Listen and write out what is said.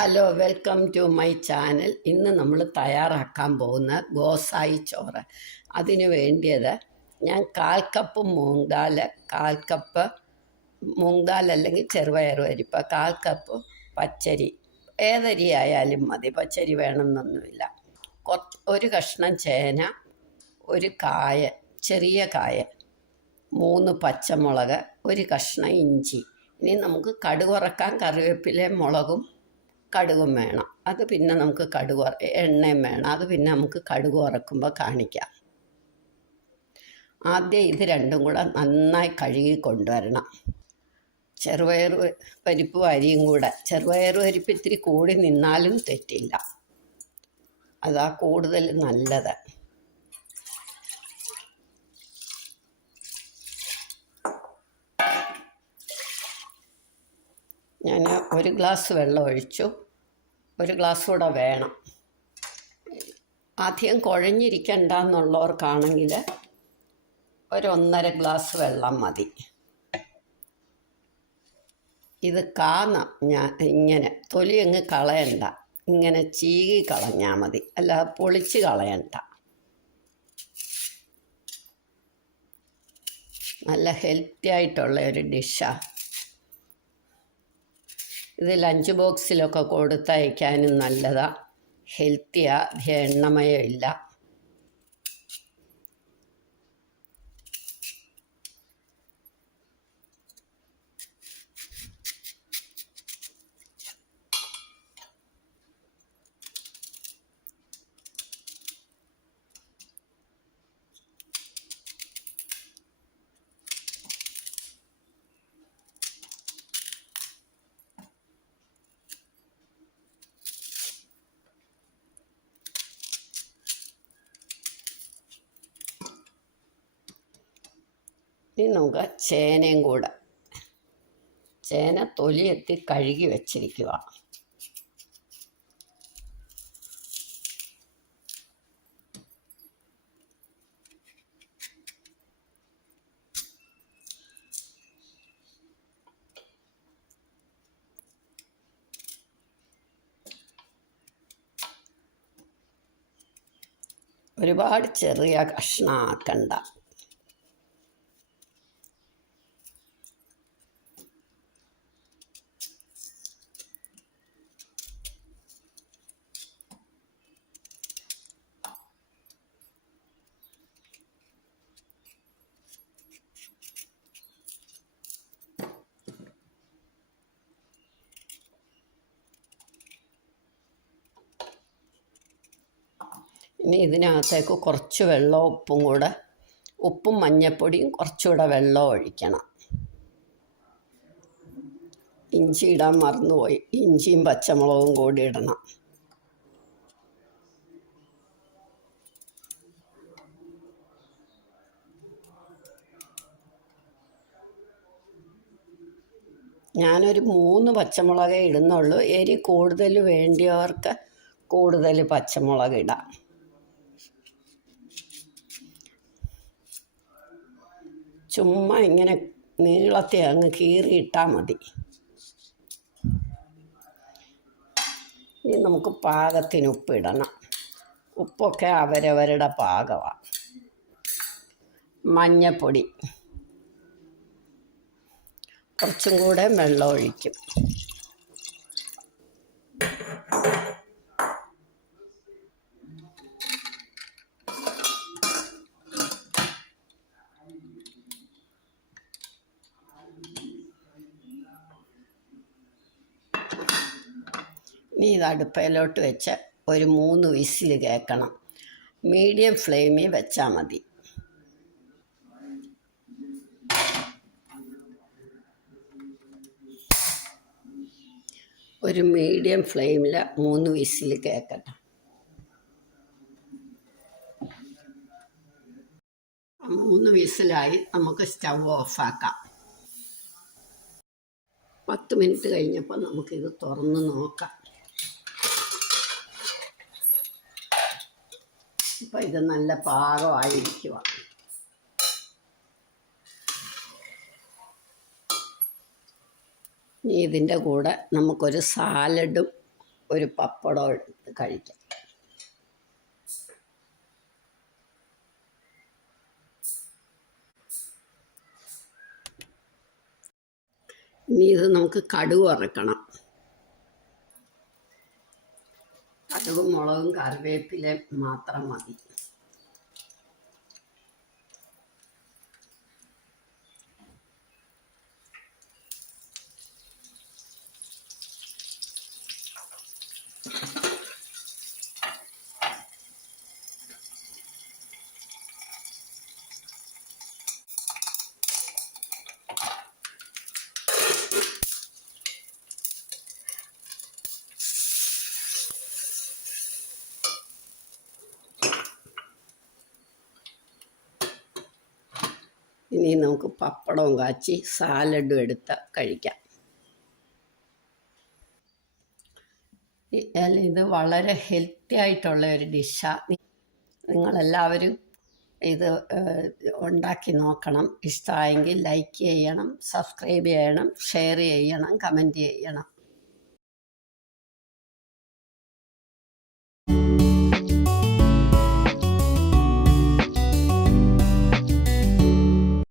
Hello, welcome to my channel. ഇന്ന് നമ്മൾ തയ്യാറാക്കാൻ പോകുന്ന ഗോസായി ചോറ്. അതിന് വേണ്ടിയത് ഞാൻ 1/4 കപ്പ് മൂങ് ദാൽ, 1/4 കപ്പ് മൂങ് ദാൽ അല്ലെങ്കിൽ ചെറുപയർ പരിപ്പ്, 1/4 കപ്പ് പച്ചരി, ഏതരി ആയാലും മതി, പച്ചരി വേണമെന്നൊന്നുമില്ല. ഒരു കഷ്ണം ചേന, ഒരു കായ, ചെറിയ കായ, 3 പച്ചമുളക്, ഒരു കഷ്ണം ഇഞ്ചി. ഇനി നമുക്ക് കടുക് വറക്കാൻ കറിവേപ്പില, മുളകും കടുകും വേണം. അത് പിന്നെ നമുക്ക് എണ്ണയും വേണം. അത് പിന്നെ നമുക്ക് കടുക് വറക്കുമ്പോൾ കാണിക്കാം. ആദ്യം ഇത് രണ്ടും കൂടെ നന്നായി കഴുകി കൊണ്ടുവരണം. ചെറുപയർ പരിപ്പും അരിയും കൂടെ. ചെറുപയർ പരിപ്പ് ഇത്തിരി കൂടി നിന്നാലും തെറ്റില്ല, അതാ കൂടുതൽ നല്ലത്. ഞാൻ 1 ഗ്ലാസ് വെള്ളം ഒഴിച്ചു. 1 ഗ്ലാസ് കൂടെ വേണം. ആദ്യം കുഴഞ്ഞിരിക്കണ്ട എന്നുള്ളവർക്കാണെങ്കിൽ 1.5 ഗ്ലാസ് വെള്ളം മതി. ഇത് ഞാൻ ഇങ്ങനെ തൊലി അങ്ങ് കളയണ്ട, ഇങ്ങനെ ചീകി കളഞ്ഞാൽ മതി, അല്ലാതെ പൊളിച്ച് കളയണ്ട. നല്ല ഹെൽത്തി ആയിട്ടുള്ള ഒരു ഡിഷാണ് ഇത്. ലഞ്ച് ബോക്സിലൊക്കെ കൊടുത്തയക്കാനും നല്ലതാണ്, ഹെൽത്തിയാണ്, അധികം എണ്ണമയം ഇല്ല. ഇനി നമുക്ക് ചേനയും കൂടെ, ചേന തൊലിയെത്തി കഴുകി വച്ചിരിക്കുക. ഒരുപാട് ചെറിയ കഷ്ണമാക്കണ്ട. ഇനി ഇതിനകത്തേക്ക് കുറച്ച് വെള്ളവും ഉപ്പും മഞ്ഞൾപ്പൊടിയും കുറച്ചുകൂടെ വെള്ളം ഒഴിക്കണം. ഇഞ്ചി ഇടാൻ മറന്നുപോയി, ഇഞ്ചിയും പച്ചമുളകും കൂടി ഇടണം. ഞാനൊരു 3 പച്ചമുളകേ ഇടുന്നുള്ളൂ. എരി കൂടുതൽ വേണ്ടിയവർക്ക് കൂടുതൽ പച്ചമുളക് ഇടാം. ചുമ്മാ ഇങ്ങനെ നീളത്തെ അങ്ങ് കീറിയിട്ടാൽ മതി. ഇനി നമുക്ക് പാകത്തിന് ഉപ്പിടണം. ഉപ്പൊക്കെ അവരവരുടെ പാകമാണ്. മഞ്ഞൾപ്പൊടി കുറച്ചും കൂടെ വെള്ളം ഒഴിക്കും. ഇനി ഇത് അടുപ്പയിലോട്ട് വെച്ച് ഒരു 3 വിസിൽ കേൾക്കണം. മീഡിയം ഫ്ലെയിമിൽ വെച്ചാൽ മതി. ഒരു മീഡിയം ഫ്ലെയിമിൽ 3 വിസിൽ കേൾക്കട്ടെ. 3 വിസിലായി. നമുക്ക് സ്റ്റവ് ഓഫാക്കാം. 10 മിനിറ്റ് കഴിഞ്ഞപ്പോൾ നമുക്കിത് തുറന്ന് നോക്കാം. ഇപ്പം ഇത് നല്ല പാകമായിരിക്കുക. ഇനി ഇതിൻ്റെ കൂടെ നമുക്കൊരു സാലഡും ഒരു പപ്പടം എടുത്ത് കഴിക്കാം. ഇനി ഇത് നമുക്ക് കടുക് വറക്കണം. കടുകും മുളകും കറിവേപ്പിലയും മാത്രം മതി. ഇനി നമുക്ക് പപ്പടവും കാച്ചി സാലഡും എടുത്ത് കഴിക്കാം. ഇത് വളരെ ഹെൽത്തി ആയിട്ടുള്ള ഒരു ഡിഷാണ്. നിങ്ങളെല്ലാവരും ഇത് ഉണ്ടാക്കി നോക്കണം. ഇഷ്ടമായെങ്കിൽ ലൈക്ക് ചെയ്യണം, സബ്സ്ക്രൈബ് ചെയ്യണം, ഷെയർ ചെയ്യണം, കമൻറ്റ് ചെയ്യണം.